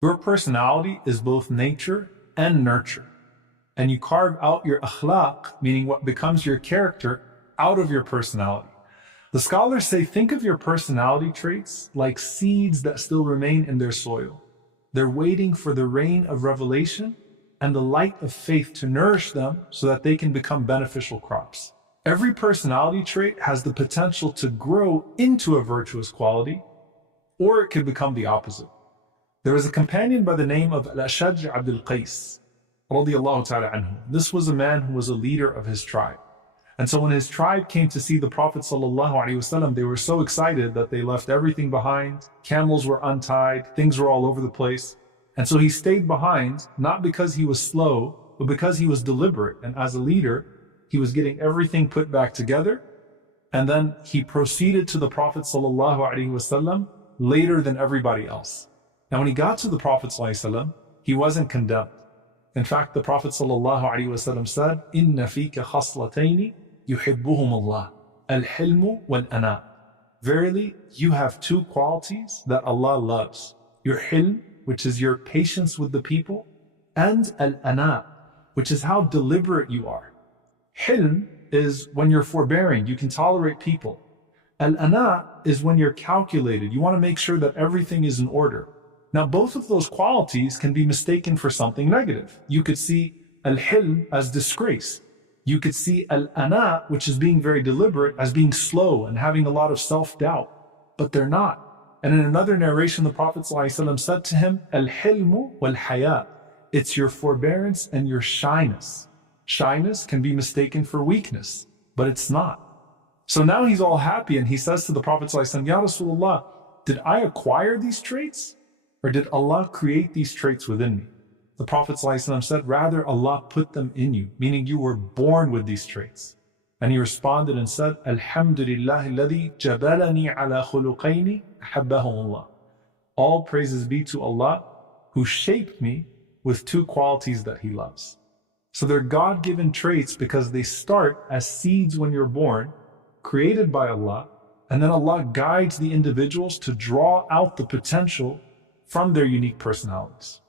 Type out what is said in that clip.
Your personality is both nature and nurture. And you carve out your akhlaq, meaning what becomes your character, out of your personality. The scholars say, think of your personality traits like seeds that still remain in their soil. They're waiting for the rain of revelation and the light of faith to nourish them so that they can become beneficial crops. Every personality trait has the potential to grow into a virtuous quality, or it could become the opposite. There was a companion by the name of Al-Ashaj Abdul Qais, radiyallahu ta'ala anhu. This was a man who was a leader of his tribe. And so when his tribe came to see the Prophet ﷺ, they were so excited that they left everything behind. Camels were untied, things were all over the place. And so he stayed behind, not because he was slow, but because he was deliberate. And as a leader, he was getting everything put back together. And then he proceeded to the Prophet ﷺ later than everybody else. Now when he got to the Prophet ﷺ, he wasn't condemned. In fact, the Prophet ﷺ said, "Inna fika khaslataini yuhibbuhum Allah, al-hilmu wal-ana." Verily, you have two qualities that Allah loves. Your hilm, which is your patience with the people, and al-ana, which is how deliberate you are. Hilm is when you're forbearing, you can tolerate people. Al-ana is when you're calculated, you want to make sure that everything is in order. Now, both of those qualities can be mistaken for something negative. You could see al-hilm as disgrace. You could see al-ana, which is being very deliberate, as being slow and having a lot of self-doubt. But they're not. And in another narration, the Prophet ﷺ said to him, al-hilmu wal-haya. It's your forbearance and your shyness. Shyness can be mistaken for weakness, but it's not. So now he's all happy and he says to the Prophet ﷺ, Ya Rasulullah, did I acquire these traits? Or did Allah create these traits within me? The Prophet ﷺ said, rather Allah put them in you, meaning you were born with these traits. And he responded and said, Alhamdulillahi alladhi jabalani ala khuluqayni ahabbahumullah. All praises be to Allah who shaped me with two qualities that He loves. So they're God-given traits because they start as seeds when you're born, created by Allah, and then Allah guides the individuals to draw out the potential from their unique personalities.